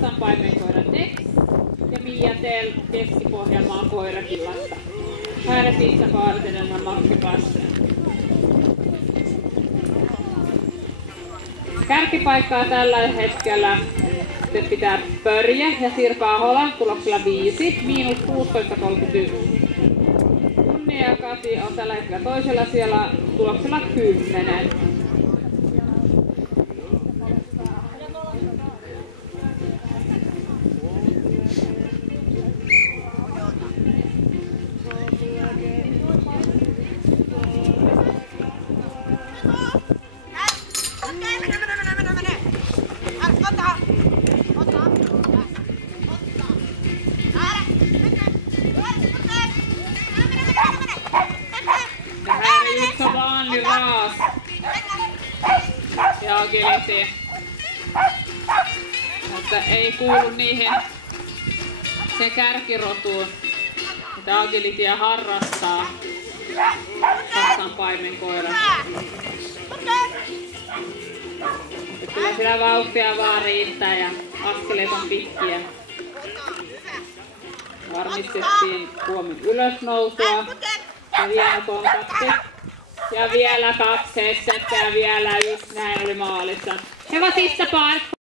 Saksan paimenkoira Tex ja Mia Tell Keski-Pohjanmaan koirakillasta. Här är sista paret i den här matchpassen. Kärkipaikkaa tällä hetkellä pitää Pörje ja Sirpa Ahola tuloksella 5, miinus 16,31. Kunnia ja Kati on tällä hetkellä toisella siellä tuloksella 10. Ja agility. Mutta ei kuulu niihin sen kärkirotuun, mitä agilityä harrastaa Saksan paimenkoira. Kyllä sillä vauhtia vaan riittää ja askeleet on pitkiä. Varmistettiin Suomen ylösnousua ja vielä kontakti. Ja vielä 2 estettä ja vielä 1, näin oli maalissa. Det var sista par.